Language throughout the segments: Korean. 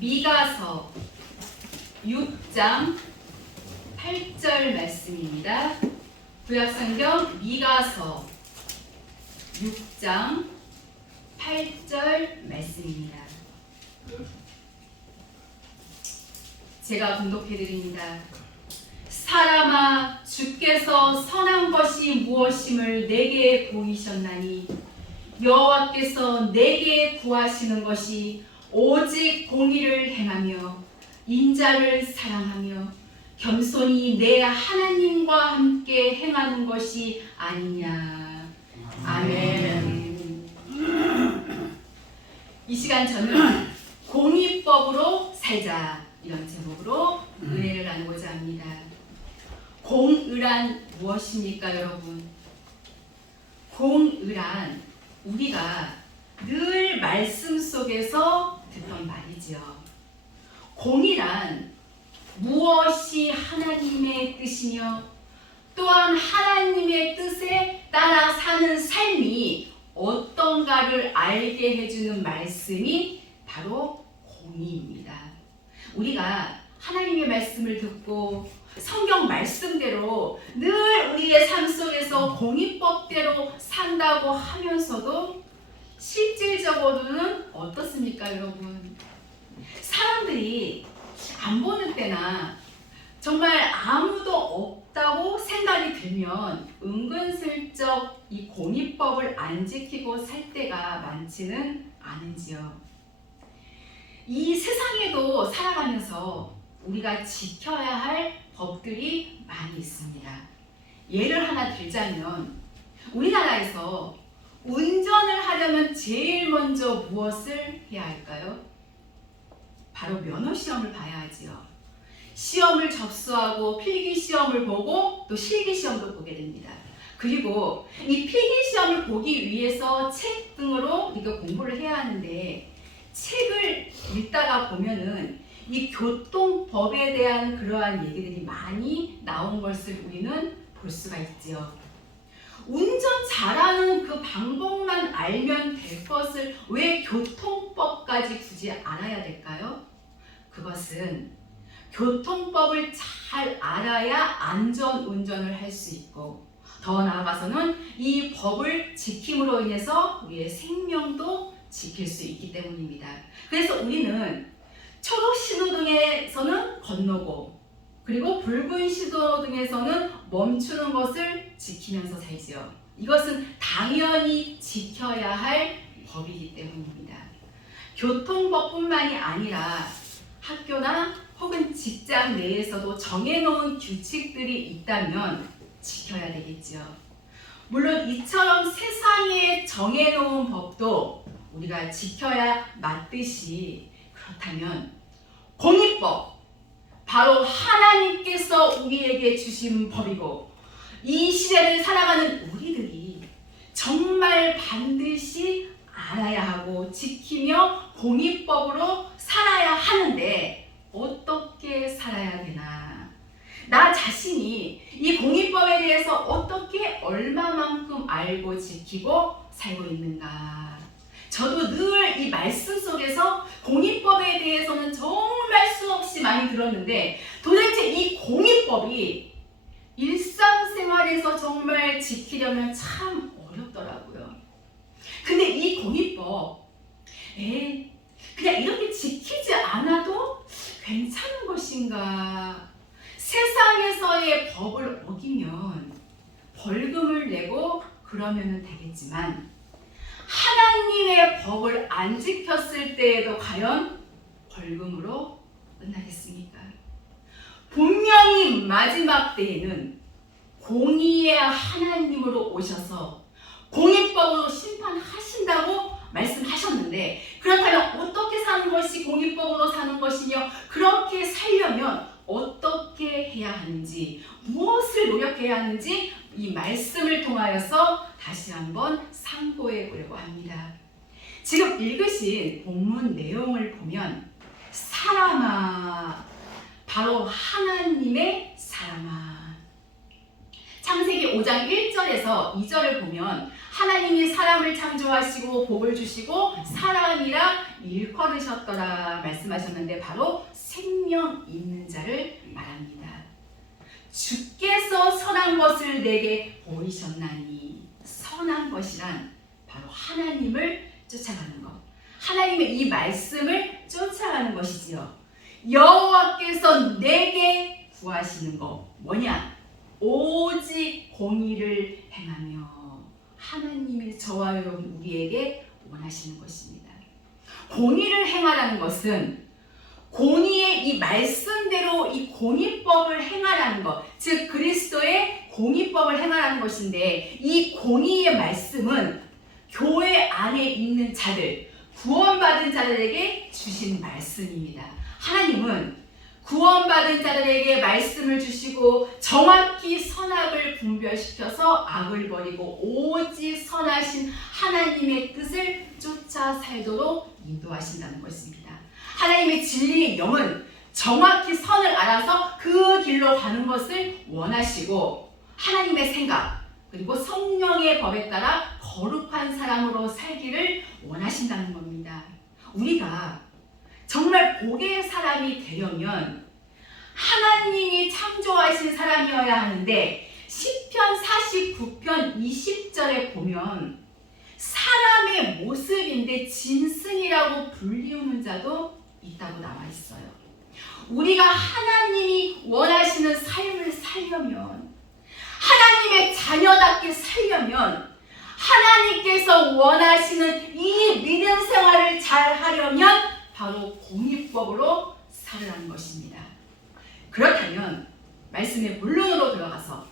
미가서 6장 8절 말씀입니다. 구약성경 미가서 6장 8절 말씀입니다. 제가 봉독해 드립니다. 사람아, 주께서 선한 것이 무엇임을 내게 보이셨나니 여호와께서 내게 구하시는 것이 오직 공의를 행하며 인자를 사랑하며 겸손히 내 하나님과 함께 행하는 것이 아니냐. 아멘. 이 시간 저는 공의법으로 살자 이런 제목으로 은혜를 나누고자 합니다. 공의란 무엇입니까, 여러분? 공의란 우리가 늘 말씀 속에서 듣던 말이지요. 공의란 무엇이 하나님의 뜻이며 또한 하나님의 뜻에 따라 사는 삶이 어떤가를 알게 해주는 말씀이 바로 공의입니다. 우리가 하나님의 말씀을 듣고 성경 말씀대로 늘 우리의 삶 속에서 공의법대로 산다고 하면서도 실질적으로는 어떻습니까, 여러분? 사람들이 안 보는 때나 정말 아무도 없다고 생각이 들면 은근슬쩍 이 공의법을 안 지키고 살 때가 많지는 않은지요. 이 세상에도 살아가면서 우리가 지켜야 할 법들이 많이 있습니다. 예를 하나 들자면 우리나라에서 운전을 하려면 제일 먼저 무엇을 해야 할까요? 바로 면허 시험을 봐야 하지요. 시험을 접수하고 필기 시험을 보고 또 실기 시험도 보게 됩니다. 그리고 이 필기 시험을 보기 위해서 책 등으로 우리가 공부를 해야 하는데 책을 읽다가 보면은 이 교통법에 대한 그러한 얘기들이 많이 나온 것을 우리는 볼 수가 있지요. 운전 잘하는 그 방법만 알면 될 것을 왜 교통법까지 굳이 알아야 될까요? 그것은 교통법을 잘 알아야 안전 운전을 할 수 있고 더 나아가서는 이 법을 지킴으로 인해서 우리의 생명도 지킬 수 있기 때문입니다. 그래서 우리는 초록 신호등에서는 건너고 그리고 붉은 신호등에서는 멈추는 것을 지키면서 살지요. 이것은 당연히 지켜야 할 법이기 때문입니다. 교통법뿐만이 아니라 학교나 혹은 직장 내에서도 정해놓은 규칙들이 있다면 지켜야 되겠지요. 물론 이처럼 세상에 정해놓은 법도 우리가 지켜야 맞듯이 그렇다면 공의법, 바로 하나님께서 우리에게 주신 법이고 이 시대를 살아가는 우리들이 정말 반드시 알아야 하고 지키며 공의법으로 살아야 하는데 어떻게 살아야 되나? 나 자신이 이 공의법에 대해서 어떻게 얼마만큼 알고 지키고 살고 있는가? 저도 늘 이 말씀 속에서 공의법에 대해서는 정말 수없이 많이 들었는데 도대체 이 공의법이 일상생활에서 정말 지키려면 참 어렵더라고요. 근데 이 공의법 그냥 이렇게 지키지 않아도 괜찮은 것인가? 세상에서의 법을 어기면 벌금을 내고 그러면 되겠지만 하나님의 법을 안 지켰을 때에도 과연 벌금으로 끝나겠습니까? 분명히 마지막 때에는 공의의 하나님으로 오셔서 공의법으로 심판하신다고 말씀하셨는데 그렇다면 어떻게 사는 것이 공의법으로 사는 것이며 그렇게 살려면 어떻게 해야 하는지 무엇을 노력해야 하는지 이 말씀을 통하여서 다시 한번 상고해 보려고 합니다. 지금 읽으신 본문 내용을 보면 사람아, 바로 하나님의 사람아. 창세기 5장 1절에서 2절을 보면 하나님이 사람을 창조하시고 복을 주시고 사람이라 일컬으셨더라 말씀하셨는데 바로 생명 있는 자를 말합니다. 주께서 선한 것을 내게 보이셨나니, 선한 것이란 바로 하나님을 쫓아가는 것, 하나님의 이 말씀을 쫓아가는 것이지요. 여호와께서 내게 구하시는 것 뭐냐? 오직 공의를 행하며, 하나님이 저와 여러분 우리에게 원하시는 것입니다. 공의를 행하라는 것은 공의의 이 말씀대로 이 공의법을 행하라는 것, 즉 그리스도의 공의법을 행하라는 것인데, 이 공의의 말씀은 교회 안에 있는 자들, 구원받은 자들에게 주신 말씀입니다. 하나님은 구원받은 자들에게 말씀을 주시고 정확히 선악을 분별시켜서 악을 버리고 오직 선하신 하나님의 뜻을 쫓아 살도록 인도하신다는 것입니다. 하나님의 진리의 영은 정확히 선을 알아서 그 길로 가는 것을 원하시고, 하나님의 생각 그리고 성령의 법에 따라 거룩한 사람으로 살기를 원하신다는 겁니다. 우리가 정말 복의 사람이 되려면 하나님이 창조하신 사람이어야 하는데, 시편 49편 20절에 보면 사람의 모습인데 짐승이라고 불리우는 자도 있다고 나와 있어요. 우리가 하나님이 원하시는 삶을 살려면, 하나님의 자녀답게 살려면, 하나님께서 원하시는 이 믿음 생활을 잘 하려면 바로 공의법으로 살으라는 것입니다. 그렇다면 말씀의 본론으로 들어가서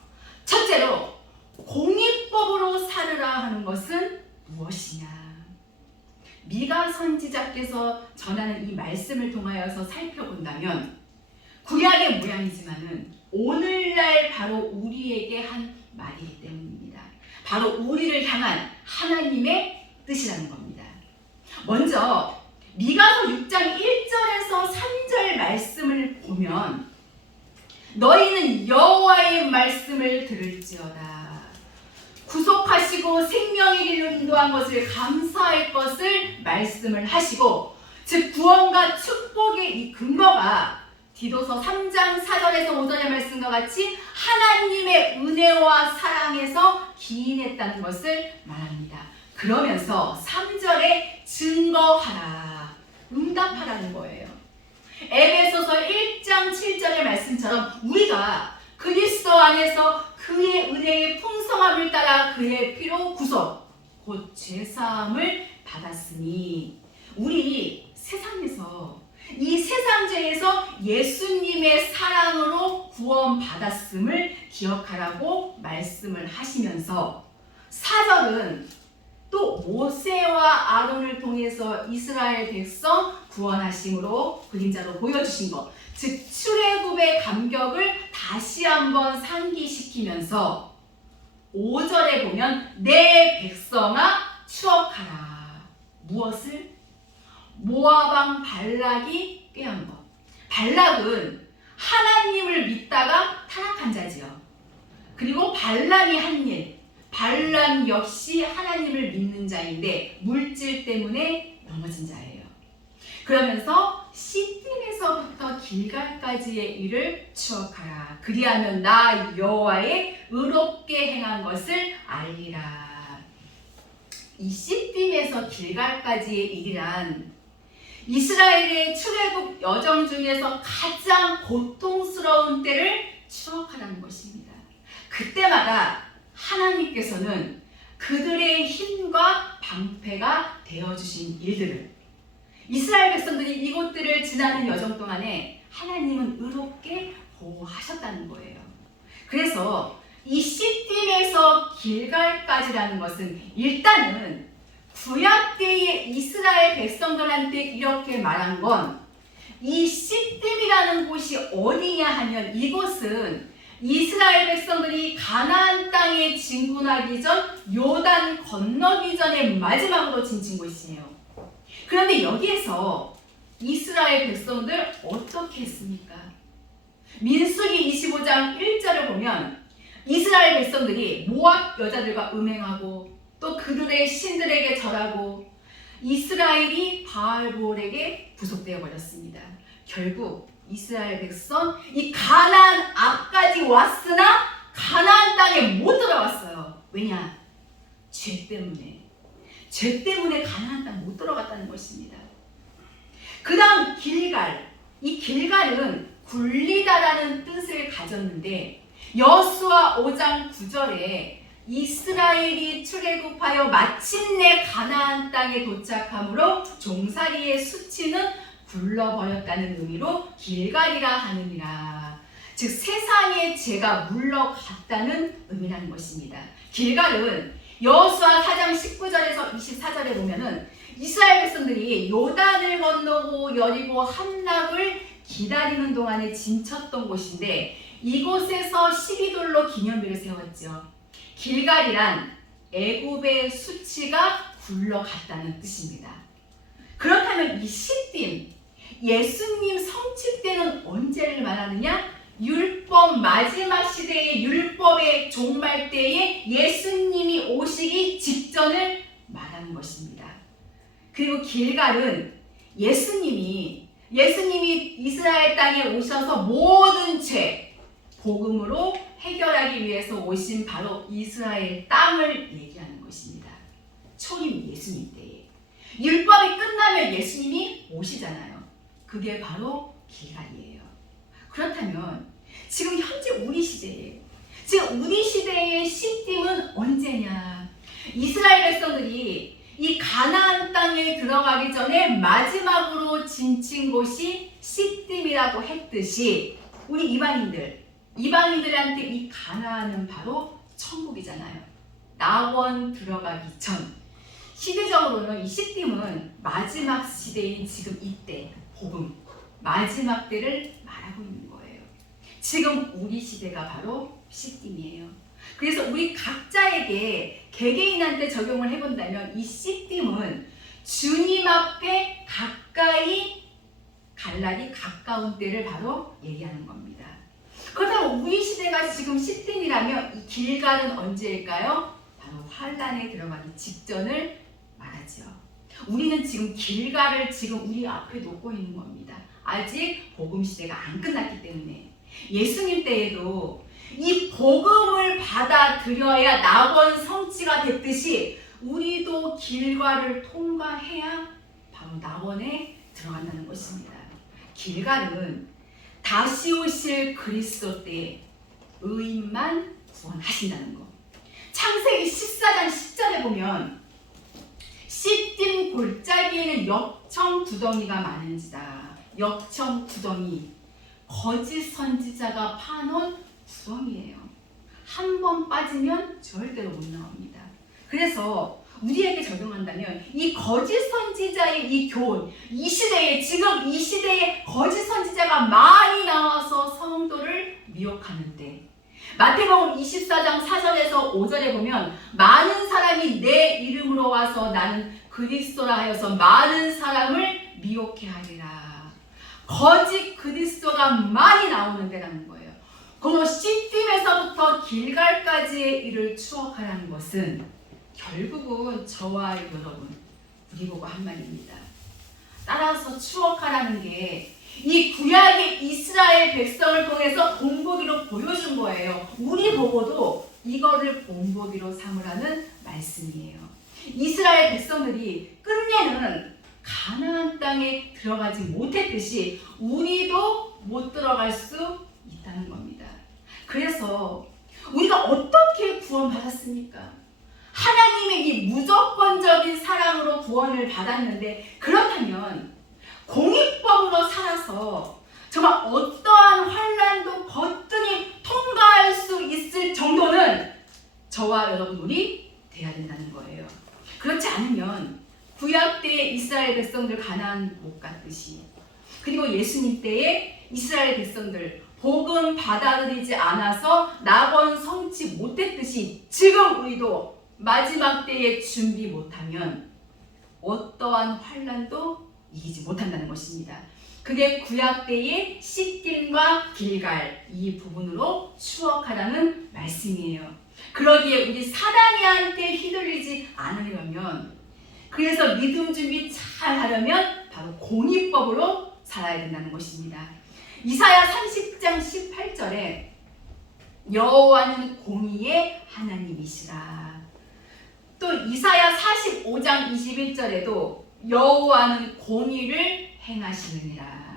첫째로 공의법으로 살으라 하는 것은 무엇이냐? 미가 선지자께서 전하는 이 말씀을 통하여서 살펴본다면 구약의 모양이지만은 오늘날 바로 우리에게 한 말이기 때문입니다. 바로 우리를 향한 하나님의 뜻이라는 겁니다. 먼저 미가서 6장 1절에서 3절 말씀을 보면, 너희는 여호와의 말씀을 들을지어다. 구속하시고 생명의 길로 인도한 것을 감사할 것을 말씀을 하시고, 즉 구원과 축복의 이 근거가 디도서 3장 4절에서 5절의 말씀과 같이 하나님의 은혜와 사랑에서 기인했다는 것을 말합니다. 그러면서 3절에 증거하라, 응답하라는 거예요. 에베소서 1장 7절의 말씀처럼 우리가 그리스도 안에서 그의 은혜의 풍성함을 따라 그의 피로 구속, 곧 죄사함을 받았으니, 우리 세상에서 이 세상 죄에서 예수님의 사랑으로 구원받았음을 기억하라고 말씀을 하시면서, 4절은 또 모세와 아론을 통해서 이스라엘 백성 구원하심으로 그림자로 보여주신 것, 즉 출애굽의 감격을 다시 한번 상기시키면서 5절에 보면 내 백성아 추억하라. 무엇을? 모압 왕 발락이 꾀한 것. 발락은 하나님을 믿다가 타락한 자지요. 그리고 발람이 한 일, 발람 역시 하나님을 믿는 자인데 물질 때문에 넘어진 자예요. 그러면서 시딤에서부터 길갈까지의 일을 추억하라. 그리하면 나 여호와의 의롭게 행한 것을 알리라. 이 시딤에서 길갈까지의 일이란 이스라엘의 출애굽 여정 중에서 가장 고통스러운 때를 추억하라는 것입니다. 그때마다 하나님께서는 그들의 힘과 방패가 되어주신 일들을, 이스라엘 백성들이 이곳들을 지나는 여정 동안에 하나님은 의롭게 보호하셨다는 거예요. 그래서 이 시딤에서 길갈까지라는 것은 일단은 구약 때의 이스라엘 백성들한테 이렇게 말한 건, 이 시딤이라는 곳이 어디냐 하면 이곳은 이스라엘 백성들이 가나안 땅에 진군하기 전 요단 건너기 전에 마지막으로 진친 곳이에요. 그런데 여기에서 이스라엘 백성들 어떻게 했습니까? 민수기 25장 1절을 보면 이스라엘 백성들이 모압 여자들과 음행하고 또 그들의 신들에게 절하고 이스라엘이 바알볼에게 부속되어 버렸습니다. 결국 이스라엘 백성 이 가나안 앞까지 왔으나 가나안 땅에 못 들어갔어요. 왜냐? 죄 때문에. 죄 때문에 가나안 땅 못 들어갔다는 것입니다. 그 다음 길갈. 이 길갈은 굴리다라는 뜻을 가졌는데 여호수아 5장 9절에 이스라엘이 출애굽하여 마침내 가나안 땅에 도착함으로 종살이의 수치는 굴러버렸다는 의미로 길갈이라 하느니라. 즉 세상의 죄가 물러갔다는 의미라는 것입니다. 길갈은 여호수아 4장 19절에서 24절에 보면은 이스라엘 백성들이 요단을 건너고 여리고 함락을 기다리는 동안에 진쳤던 곳인데 이곳에서 12돌로 기념비를 세웠죠. 길갈이란 애굽의 수치가 굴러갔다는 뜻입니다. 그렇다면 이 시딤, 예수님 성취 때는 언제를 말하느냐? 율법 마지막 시대의 율법의 종말 때에 예수님이 오시기 직전을 말하는 것입니다. 그리고 길갈은 예수님이 이스라엘 땅에 오셔서 모든 죄, 복음으로 해결하기 위해서 오신 바로 이스라엘 땅을 얘기하는 것입니다. 초림 예수님 때에. 율법이 끝나면 예수님이 오시잖아요. 그게 바로 길갈이에요. 그렇다면 지금 현재 우리 시대에 시딤은 언제냐? 이스라엘 백성들이 이 가나안 땅에 들어가기 전에 마지막으로 진친 곳이 시딤이라고 했듯이 우리 이방인들한테 이 가나안은 바로 천국이잖아요. 낙원 들어가기 전. 시대적으로는 이 시딤은 마지막 시대인 지금 이때 복음 마지막 때를 말하고 있는 거예요. 지금 우리 시대가 바로 시딤이에요. 그래서 우리 각자에게 개개인한테 적용을 해본다면 이 시딤은 주님 앞에 가까이 갈 날이 가까운 때를 바로 얘기하는 겁니다. 그렇다면 우리 시대가 지금 시딤이라면 이 길갈은 언제일까요? 바로 환란에 들어가기 직전을 말하죠. 우리는 지금 길갈을 지금 우리 앞에 놓고 있는 겁니다. 아직 복음 시대가 안 끝났기 때문에 예수님 때에도 이 복음을 받아들여야 낙원 성취가 됐듯이 우리도 길갈을 통과해야 바로 낙원에 들어간다는 것입니다. 길갈은 다시 오실 그리스도 때 의인만 구원하신다는 것. 창세기 14장 10절에 보면 시딤 골짜기에는 역청 구덩이가 많은지다. 역청 구덩이, 거짓 선지자가 파놓은 구덩이에요. 한 번 빠지면 절대로 못 나옵니다. 그래서 우리에게 적용한다면 이 거짓 선지자의 이 교훈, 지금 이 시대에 거짓 선지자가 많이 나와서 성도를 미혹하는데 마태복음 24장 4절에서 5절에 보면 많은 사람이 내 이름으로 와서 나는 그리스도라 하여서 많은 사람을 미혹해 하리라. 거짓 그리스도가 많이 나오는 데라는 거예요. 그럼 시딤에서부터 길갈까지의 일을 추억하라는 것은 결국은 저와 여러분, 우리 보고 한 말입니다. 따라서 추억하라는 게 이 구약의 이스라엘 백성을 통해서 본보기로 보여준 거예요. 우리 보고도 이거를 본보기로 삼으라는 말씀이에요. 이스라엘 백성들이 끝내는 가나안 땅에 들어가지 못했듯이 우리도 못 들어갈 수 있다는 겁니다. 그래서 우리가 어떻게 구원받았습니까? 하나님의 이 무조건적인 사랑으로 구원을 받았는데 그렇다면 공의법으로 살아서 정말 어떠한 환난도 거뜬히 통과할 수 있을 정도는 저와 여러분이 돼야 된다는 거예요. 그렇지 않으면 구약 때의 이스라엘 백성들 가나안 못 갔듯이 그리고 예수님 때의 이스라엘 백성들 복음 받아들이지 않아서 낙원 성취 못했듯이 지금 우리도 마지막 때에 준비 못하면 어떠한 환난도 이기지 못한다는 것입니다. 그게 구약 때의 시딤과 길갈 이 부분으로 추억하라는 말씀이에요. 그러기에 우리 사단이한테 휘둘리지 않으려면 그래서 믿음 준비 잘 하려면 바로 공의법으로 살아야 된다는 것입니다. 이사야 30장 18절에 여호와는 공의의 하나님이시라. 또 이사야 45장 21절에도 여호와는 공의를 행하시느니라.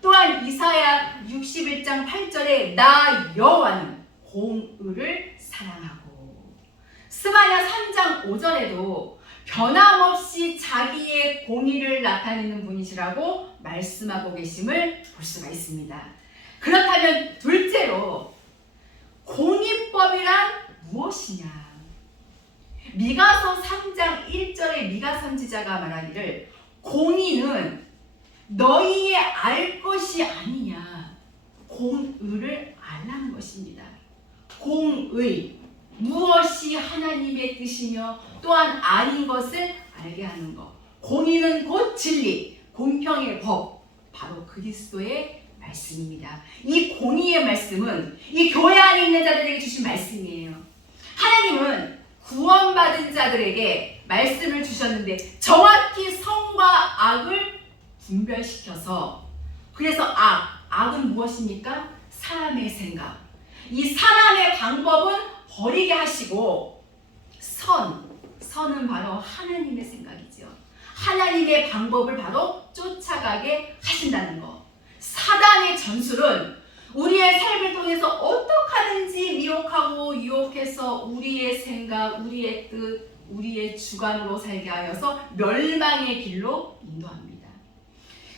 또한 이사야 61장 8절에 나 여호와는 공의를 사랑하고, 스바냐 3장 5절에도 변함없이 자기의 공의를 나타내는 분이시라고 말씀하고 계심을 볼 수가 있습니다. 그렇다면 둘째로 공의법이란 무엇이냐? 미가서 3장 1절에 미가 선지자가 말하기를 공의는 너희의 알 것이 아니냐, 공의를 알라는 것입니다. 공의, 무엇이 하나님의 뜻이며 또한 아닌 것을 알게 하는 것. 공의는 곧 진리, 공평의 법, 바로 그리스도의 말씀입니다. 이 공의의 말씀은 이 교회 안에 있는 자들에게 주신 말씀이에요. 하나님은 구원받은 자들에게 말씀을 주셨는데 정확히 선과 악을 분별시켜서, 그래서 악은 무엇입니까? 사람의 생각. 이 사람의 방법은 버리게 하시고 선은 바로 하나님의 생각이죠. 하나님의 방법을 바로 쫓아가게 하신다는 것. 사단의 전술은 우리의 삶을 통해서 어떻게 하든지 미혹하고 유혹해서 우리의 생각, 우리의 뜻, 우리의 주관으로 살게 하여서 멸망의 길로 인도합니다.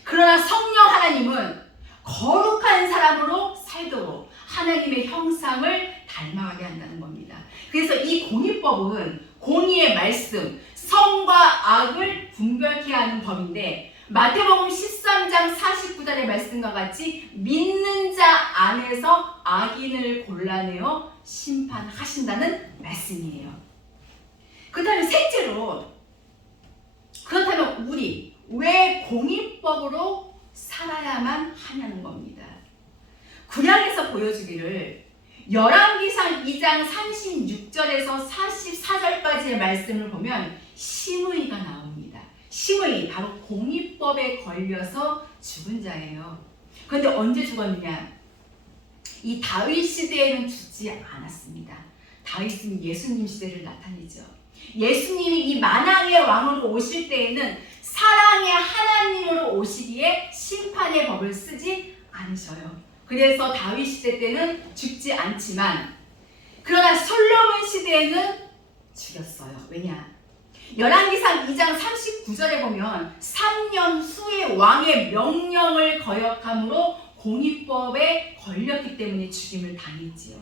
그러나 성령 하나님은 거룩한 사람으로 살도록 하나님의 형상을 닮아가게 한다는 겁니다. 그래서 이 공의법은 공의의 말씀, 선과 악을 분별케 하는 법인데, 마태복음 13장 49절의 말씀과 같이 믿는 자 안에서 악인을 골라내어 심판하신다는 말씀이에요. 그렇다면 셋째로, 그렇다면 우리 왜 공의법으로 살아야만 하냐는 겁니다. 구약에서 보여주기를 열왕기상 2장 36절에서 44절까지의 말씀을 보면 시므이가 나옵니다. 시므이, 바로 공의법에 걸려서 죽은 자예요. 그런데 언제 죽었느냐? 이 다윗 시대에는 죽지 않았습니다. 다윗은 예수님 시대를 나타내죠. 예수님이 이 만왕의 왕으로 오실 때에는 사랑의 하나님으로 오시기에 심판의 법을 쓰지 않으셔요. 그래서 다윗 시대 때는 죽지 않지만, 그러나 솔로몬 시대에는 죽였어요. 왜냐? 열왕기상 2장 39절에 보면 3년 후에 왕의 명령을 거역함으로 공의법에 걸렸기 때문에 죽임을 당했지요.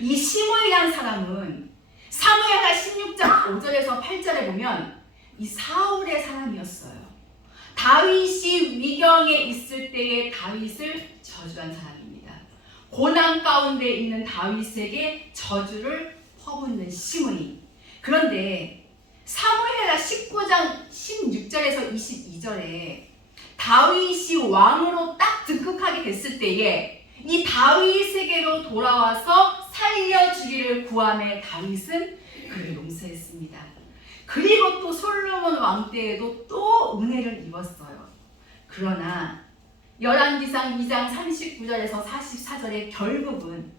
이 시므이라는 사람은 사무엘하 16장 5절에서 8절에 보면 이 사울의 사람이었어요. 다윗이 위경에 있을 때에 다윗을 저주한 사람입니다. 고난 가운데 있는 다윗에게 저주를 퍼붓는 시므이. 그런데 사무엘하 19장 16절에서 22절에 다윗이 왕으로 딱 등극하게 됐을 때에 이 다윗에게로 돌아와서 살려주기를 구하며 다윗은 그를 용서했습니다. 그리고 또 솔로몬 왕 때에도 또 은혜를 입었어요. 그러나 열왕기상 2장 39절에서 44절에 결국은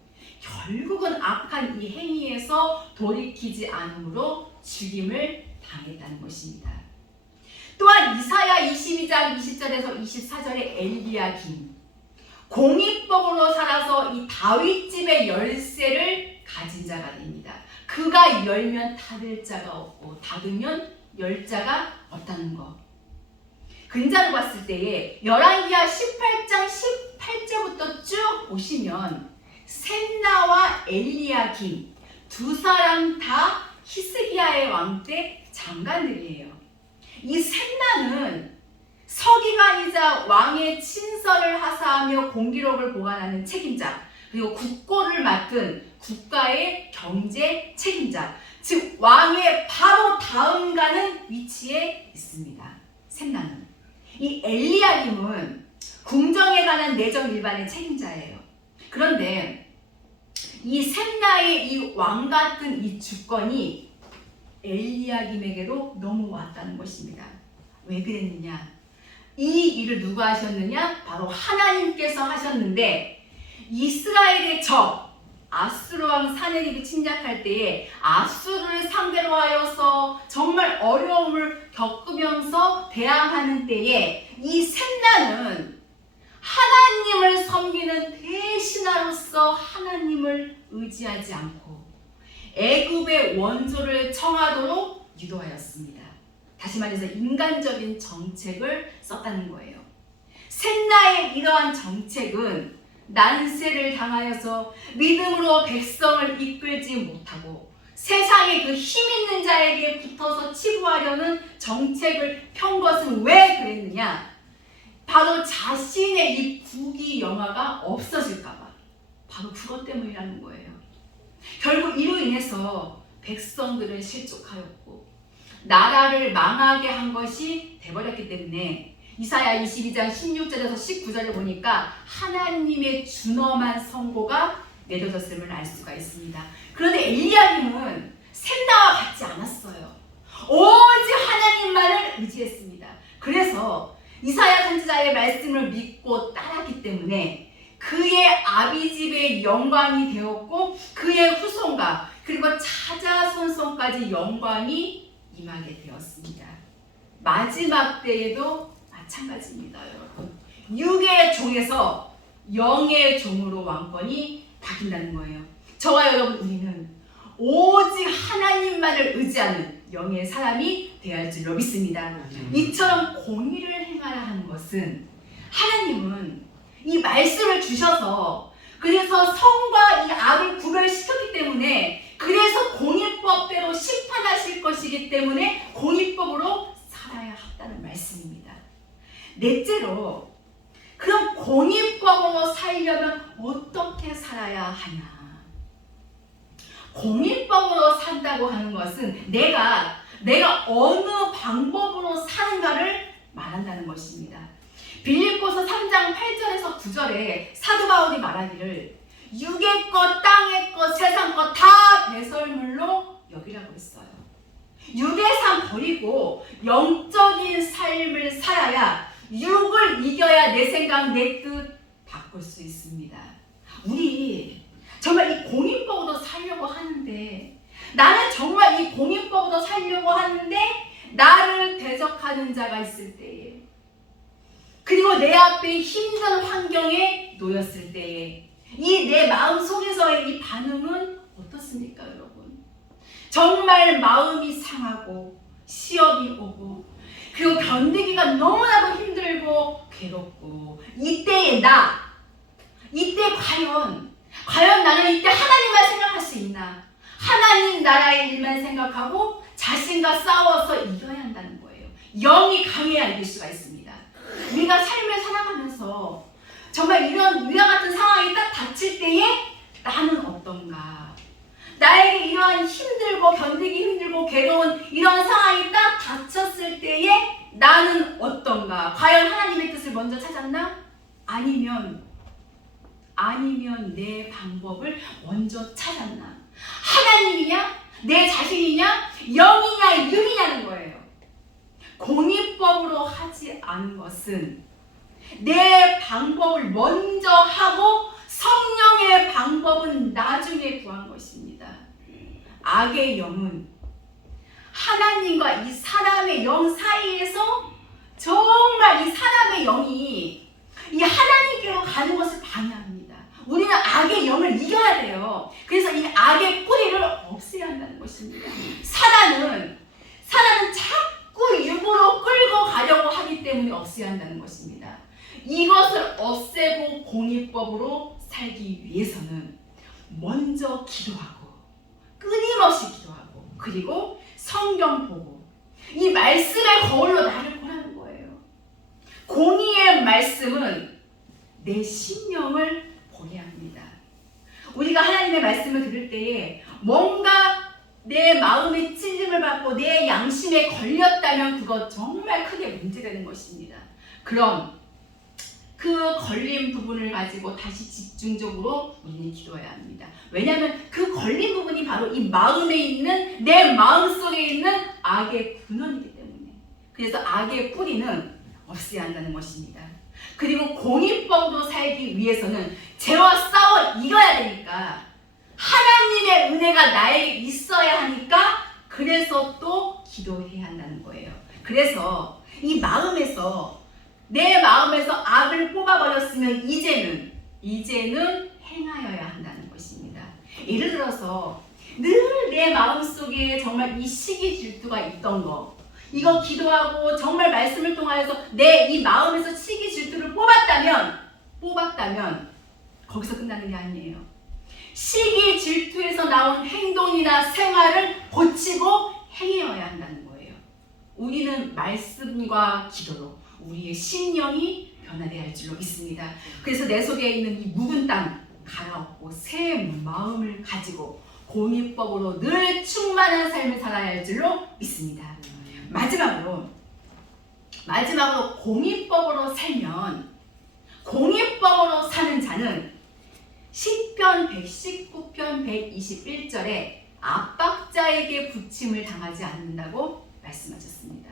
악한 이 행위에서 돌이키지 않으므로 죽임을 당했다는 것입니다. 또한 이사야 22장 20절에서 24절에 엘리야김, 공의법으로 살아서 이 다윗집의 열쇠를 가진 자가 됩니다. 그가 열면 닫을 자가 없고 닫으면 열 자가 없다는 것. 근자로 봤을 때에 열왕기하 18장 18절부터 쭉 보시면 셈나와 엘리야김 두 사람 다 히스기야의 왕 때 장관들이에요. 이 셈나는 서기관이자 왕의 친서를 하사하며 공기록을 보관하는 책임자, 그리고 국고를 맡은 국가의 경제 책임자, 즉 왕의 바로 다음 가는 위치에 있습니다. 셈나는. 이 엘리야김은 궁정에 관한 내정 일반의 책임자예요. 그런데 이 셈나의 이 왕 같은 이 주권이 엘리야김에게로 넘어왔다는 것입니다. 왜 그랬느냐? 이 일을 누가 하셨느냐? 바로 하나님께서 하셨는데 이스라엘의 적 아수르 왕 사네립이 침략할 때에 아수르를 상대로 하여서 정말 어려움을 겪으면서 대항하는 때에 이 셋나는 하나님을 섬기는 대신하로서 하나님을 의지하지 않고 애굽의 원조를 청하도록 유도하였습니다. 다시 말해서 인간적인 정책을 썼다는 거예요. 셋나의 이러한 정책은 난세를 당하여서 믿음으로 백성을 이끌지 못하고 세상의 그 힘 있는 자에게 붙어서 치부하려는 정책을 편 것은 왜 그랬느냐? 바로 자신의 이 부귀영화가 없어질까 봐. 바로 그것 때문이라는 거예요. 결국 이로 인해서 백성들은 실족하였고 나라를 망하게 한 것이 돼버렸기 때문에 이사야 22장 16절에서 19절에 보니까 하나님의 준엄한 선고가 내려졌음을 알 수가 있습니다. 그런데 엘리야김은 셋나와 같지 않았어요. 오직 하나님만을 의지했습니다. 그래서 이사야 선지자의 말씀을 믿고 따랐기 때문에 그의 아비집의 영광이 되었고 그의 후손과 그리고 차자손손까지 영광이 임하게 되었습니다. 마지막 때에도 마찬가지입니다, 여러분. 육의 종에서 영의 종으로 왕권이 바뀐다는 거예요. 저와 여러분, 우리는 오직 하나님만을 의지하는 영의 사람이 되어야 할 줄로 믿습니다. 이처럼 공의를 행하라 하는 것은 하나님은 이 말씀을 주셔서 그래서 성과 이 악을 구별시켰기 때문에 그래서 공의법대로 심판하실 것이기 때문에 공의법으로 살아야 한다는 말씀입니다. 넷째로, 그럼 공의법으로 살려면 어떻게 살아야 하냐? 공의법으로 산다고 하는 것은 내가 어느 방법으로 사는가를 말한다는 것입니다. 빌립보서 3장 8절에서 9절에 사도 바울이 말하기를 육의 것, 땅의 것, 세상 것 다 배설물로 여기라고 했어요. 육의 삶 버리고 영적인 삶을 살아야 육을 이겨야 내 생각, 내 뜻 바꿀 수 있습니다. 우리 정말 이 공의법으로 살려고 하는데 나는 정말 이 공의법으로 살려고 하는데 나를 대적하는 자가 있을 때에 그리고 내 앞에 힘든 환경에 놓였을 때에 이 내 마음 속에서의 이 반응은 어떻습니까, 여러분? 정말 마음이 상하고 시험이 오고 그리고 견디기가 너무나도 힘들고 괴롭고 이때 과연 나는 이때 하나님만 생각할 수 있나? 하나님 나라의 일만 생각하고 자신과 싸워서 이겨야 한다는 거예요. 영이 강해야 이길 수가 있습니다. 우리가 삶을 살아가면서 정말 이런 위와 같은 상황이 딱 닥칠 때에 나는 어떤가? 나에게 이러한 힘들고 견디기 힘들고 괴로운 이런 상황이 딱 닥쳤을 때에 나는 어떤가? 과연 하나님의 뜻을 먼저 찾았나? 아니면 내 방법을 먼저 찾았나? 하나님이냐? 내 자신이냐? 영이냐? 육이냐는 거예요. 공의법으로 하지 않은 것은 내 방법을 먼저 하고 성령의 방법은 나중에 구한 것입니다. 악의 영은 하나님과 이 사람의 영 사이에서 정말 이 사람의 영이 이 하나님께로 가는 것을 방해합니다. 우리는 악의 영을 이겨야 돼요. 그래서 이 악의 뿌리를 없애야 한다는 것입니다. 사단은 자꾸 육으로 끌고 가려고 하기 때문에 없애야 한다는 것입니다. 이것을 없애고 공의법으로 살기 위해서는 먼저 기도하고 끊임없이 기도하고 그리고 성경 보고 이 말씀의 거울로 나를 보라는 거예요. 공의의 말씀은 내 심령을 보게 합니다. 우리가 하나님의 말씀을 들을 때에 뭔가 내 마음의 찔림을 받고 내 양심에 걸렸다면 그것 정말 크게 문제되는 것입니다. 그럼 그 걸린 부분을 가지고 다시 집중적으로 우리는 기도해야 합니다. 왜냐하면 그 걸린 부분이 바로 이 마음에 있는, 내 마음속에 있는 악의 근원이기 때문에. 그래서 악의 뿌리는 없애야 한다는 것입니다. 그리고 공의법으로 살기 위해서는 죄와 싸워 이겨야 되니까, 하나님의 은혜가 나에게 있어야 하니까, 그래서 또 기도해야 한다는 거예요. 그래서 이 마음에서, 내 마음에서 악을 뽑아버렸으면 이제는 행하여야 한다는 것입니다. 예를 들어서 늘 내 마음속에 정말 이 시기 질투가 있던 거, 이거 기도하고 정말 말씀을 통하여서 내 이 마음에서 시기 질투를 뽑았다면 거기서 끝나는 게 아니에요. 시기 질투에서 나온 행동이나 생활을 고치고 행해야 한다는 거예요. 우리는 말씀과 기도로 우리의 심령이 변화되어야 할 줄로 믿습니다. 그래서 내 속에 있는 이 묵은 땅 갈아엎고 새 마음을 가지고 공의법으로 늘 충만한 삶을 살아야 할 줄로 믿습니다. 마지막으로 공의법으로 사는 자는 시편 119편 121절에 압박자에게 부침을 당하지 않는다고 말씀하셨습니다.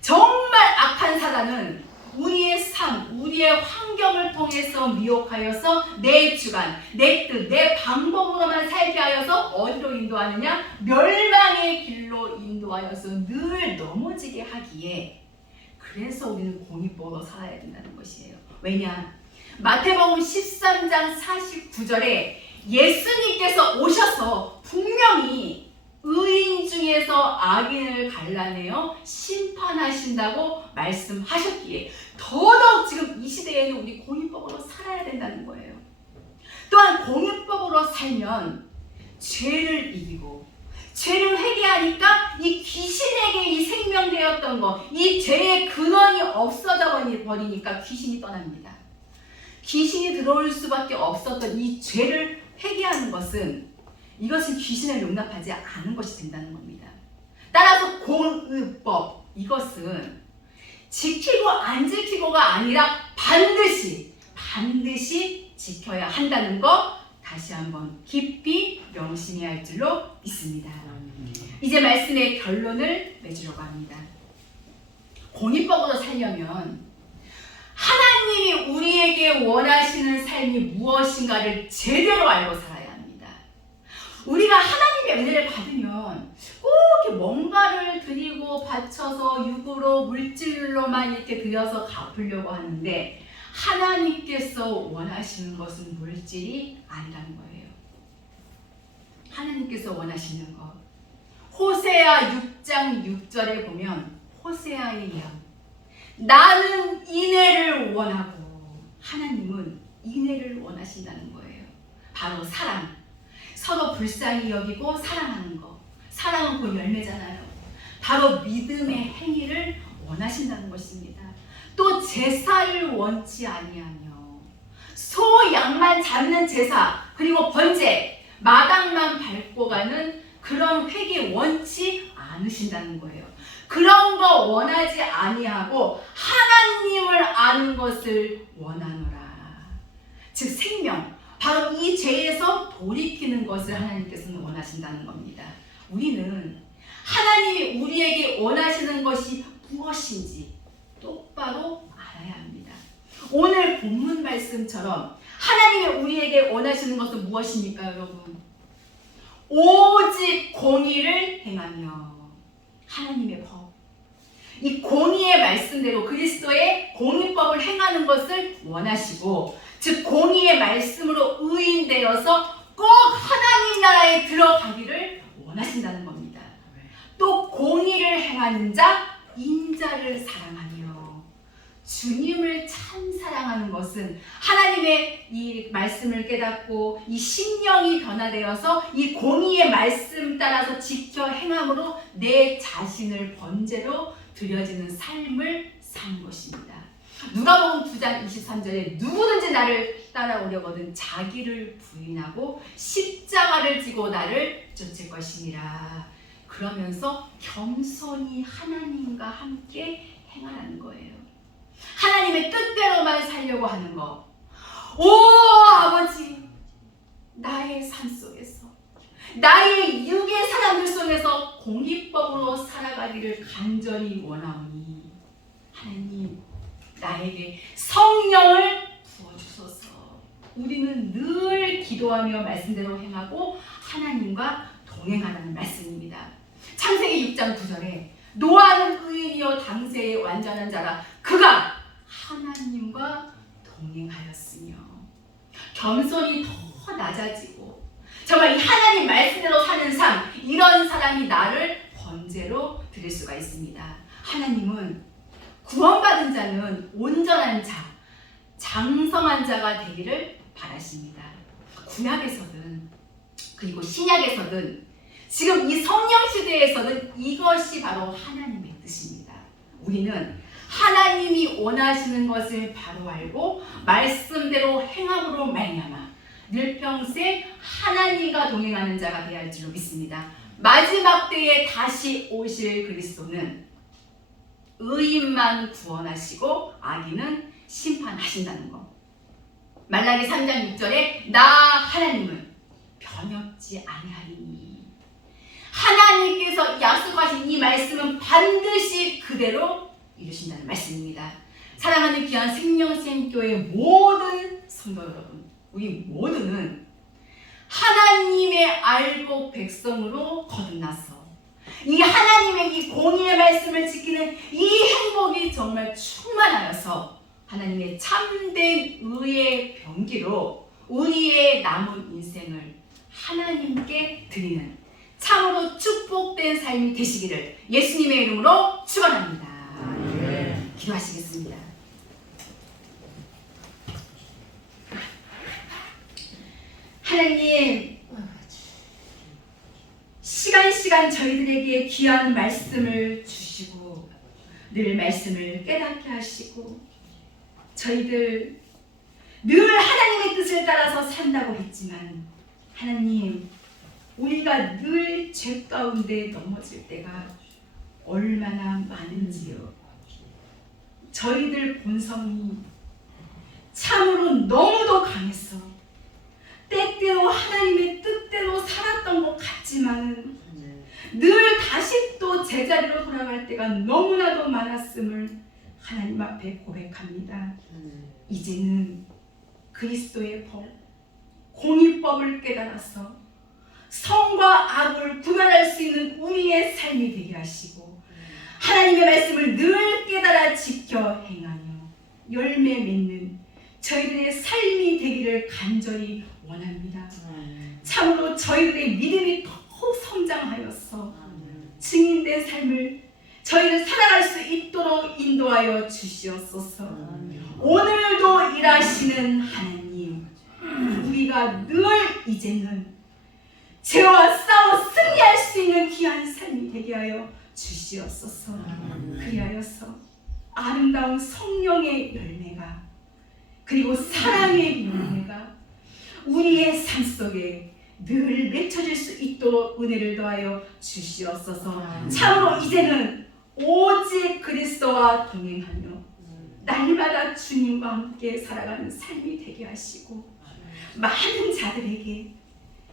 정말 악한 사단은 우리의 삶, 우리의 환경을 통해서 미혹하여서 내 주관, 내 뜻, 내 방법으로만 살게 하여서 어디로 인도하느냐? 멸망의 길로 인도하여서 늘 넘어지게 하기에, 그래서 우리는 공의법으로 살아야 된다는 것이에요. 왜냐? 마태복음 13장 49절에 예수님께서 오셔서 분명히 의인 중에서 악인을 갈라내어 심판하신다고 말씀하셨기에 더더욱 지금 이 시대에는 우리 공의법으로 살아야 된다는 거예요. 또한 공의법으로 살면 죄를 이기고, 죄를 회개하니까 이 귀신에게 이 생명되었던 거, 이 죄의 근원이 없어져 버리니까 귀신이 떠납니다. 귀신이 들어올 수밖에 없었던 이 죄를 회개하는 것은, 이것은 귀신을 용납하지 않은 것이 된다는 겁니다. 따라서 공의법, 이것은 지키고 안 지키고가 아니라 반드시 지켜야 한다는 것, 다시 한번 깊이 명심해야 할 줄로 믿습니다. 이제 말씀의 결론을 맺으려고 합니다. 공의법으로 살려면 하나님이 우리에게 원하시는 삶이 무엇인가를 제대로 알고 살아야 합니다. 우리가 하나님의 은혜를 받으면 꼭 이렇게 뭔가를 드리고 바쳐서 육으로 물질로만 이렇게 드려서 갚으려고 하는데, 하나님께서 원하시는 것은 물질이 아니라는 거예요. 하나님께서 원하시는 것, 호세아 6장 6절에 보면 호세아의 양, 나는 인애를 원하고, 하나님은 인애를 원하신다는 거예요. 바로 사랑, 서로 불쌍히 여기고 사랑하는 것, 사랑은 곧 열매잖아요. 바로 믿음의 행위를 원하신다는 것입니다. 또 제사를 원치 아니하며, 소 양만 잡는 제사, 그리고 번제, 마당만 밟고 가는 그런 회개 원치 않으신다는 거예요. 그런 거 원하지 아니하고 하나님을 아는 것을 원하노라. 즉 생명, 바로 이 죄에서 돌이키는 것을 하나님께서는 원하신다는 겁니다. 우리는 하나님이 우리에게 원하시는 것이 무엇인지 똑바로 알아야 합니다. 오늘 본문 말씀처럼 하나님이 우리에게 원하시는 것은 무엇입니까, 여러분? 오직 공의를 행하며, 하나님의 법, 이 공의의 말씀대로 그리스도의 공의법을 행하는 것을 원하시고, 즉 공의의 말씀으로 의인되어서 꼭 하나님 나라에 들어가기를 원하신다는 겁니다. 또 공의를 행하는 자, 인자를 사랑하며, 주님을 참 사랑하는 것은 하나님의 이 말씀을 깨닫고 이 심령이 변화되어서 이 공의의 말씀 따라서 지켜 행함으로 내 자신을 번제로 드려지는 삶을 사는 것입니다. 누가복음 9장 23절에 누구든지 나를 따라오려거든 자기를 부인하고 십자가를 지고 나를 쫓을 것이니라. 그러면서 겸손히 하나님과 함께 행하라는 거예요. 하나님의 뜻대로만 살려고 하는 것. 오 아버지, 나의 삶 속에서, 나의 육의 사람들 속에서 공의법으로 살아가기를 간절히 원하오니 하나님, 나에게 성령을 부어주소서. 우리는 늘 기도하며 말씀대로 행하고 하나님과 동행하라는 말씀입니다. 창세기 6장 9절에 노아는 의인이요 당세의 완전한 자라 그가 하나님과 동행하였으며, 겸손이 더 낮아지고 정말 이 하나님 말씀대로 사는 삶, 이런 사람이 나를 번제로 드릴 수가 있습니다. 하나님은 구원받은 자는 온전한 자, 장성한 자가 되기를 바라십니다. 구약에서든 그리고 신약에서든 지금 이 성령 시대에서는 이것이 바로 하나님의 뜻입니다. 우리는 하나님이 원하시는 것을 바로 알고 말씀대로 행함으로 말미암아 늘평생 하나님과 동행하는 자가 되어야 할 줄로 믿습니다. 마지막 때에 다시 오실 그리스도는 의인만 구원하시고 악인은 심판하신다는 것. 말라기 3장 6절에 나 하나님은 변협지 아니하리니, 하나님께서 약속하신 이 말씀은 반드시 그대로 이루신다는 말씀입니다. 사랑하는 귀한 생명샘교회 모든 성도 여러분, 우리 모두는 하나님의 알고 백성으로 거듭나서 이 하나님의 이 공의의 말씀을 지키는 이 행복이 정말 충만하여서 하나님의 참된 의의 병기로 우리의 남은 인생을 하나님께 드리는 참으로 축복된 삶이 되시기를 예수님의 이름으로 축원합니다. 기도하시겠습니다. 하나님, 시간 저희들에게 귀한 말씀을 주시고 늘 말씀을 깨닫게 하시고 저희들 늘 하나님의 뜻을 따라서 산다고 했지만 하나님, 우리가 늘 죄 가운데 넘어질 때가 얼마나 많은지요. 저희들 본성이 참으로 너무도 강했어. 때때로 하나님의 뜻대로 살았던 것 같지만은 늘 다시 또 제자리로 돌아갈 때가 너무나도 많았음을 하나님 앞에 고백합니다. 이제는 그리스도의 법, 공의법을 깨달아서 성과 악을 구별할 수 있는 우리의 삶이 되게 하시고 하나님의 말씀을 늘 깨달아 지켜 행하며 열매 맺는 저희들의 삶이 되기를 간절히 원합니다. 참으로 저희들의 믿음이 더욱 성장하여서 증인된 삶을 저희를 살아갈 수 있도록 인도하여 주시옵소서. 오늘도 일하시는 하나님, 우리가 늘 이제는 죄와 싸워 승리할 수 있는 귀한 삶이 되게 하여 주시옵소서. 그리하여서 아름다운 성령의 열매가 그리고 사랑의 열매가 우리의 삶 속에 늘 맺혀질 수 있도록 은혜를 더하여 주시옵소서. 참으로 이제는 오직 그리스도와 동행하며 날마다 주님과 함께 살아가는 삶이 되게 하시고 많은 자들에게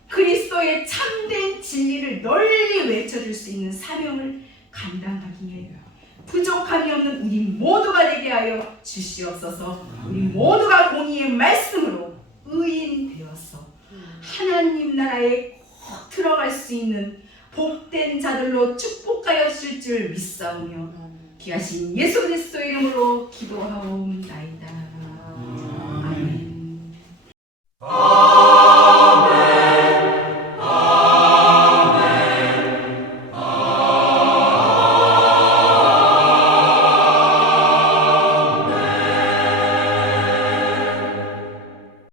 그리스도의 참된 진리를 널리 외쳐줄 수 있는 사명을 감당하기에 부족함이 없는 우리 모두가 되게 하여 주시옵소서. 우리 모두가 공의의 말씀으로 의인 되어서 하나님 나라에 꼭 들어갈 수 있는 복된 자들로 축복하였을 줄 믿사오며 귀하신 예수 그리스도의 이름으로 기도하옵나이다.